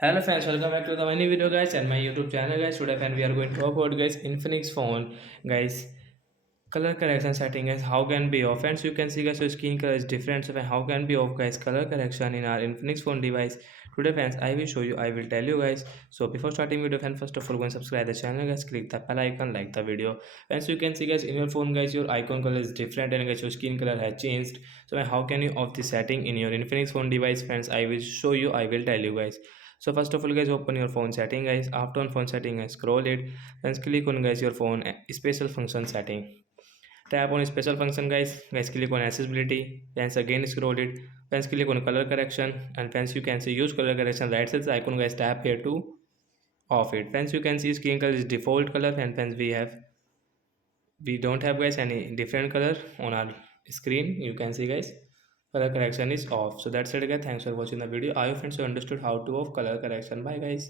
Hello friends, welcome back to the mini video guys and my YouTube channel guys. Today friend we are going to talk about guys Infinix phone guys color correction setting guys how can be off. Friends, you can see guys your skin color is different, so how can be off guys color correction in our Infinix phone device. Today friends I will show you, I will tell you guys. So before starting video friends, first of all go and subscribe the channel guys, click the bell icon, like the video. And so you can see guys in your phone guys your icon color is different and guys your skin color has changed. So how can you off the setting in your Infinix phone device friends, I will show you, I will tell you guys. So first of all guys, open your phone setting guys. After on phone setting guys, scroll it, then click on guys your phone special function setting. Tap on special function guys, click on accessibility, then again scroll it, then click on color correction, and friends you can see use color correction, right side icon guys, tap here to off it. Friends, you can see skin color is default color, and friends we don't have guys any different color on our screen. You can see guys color correction is off. So that's it guys, thanks for watching the video. I hope friends you understood how to off color correction. Bye guys.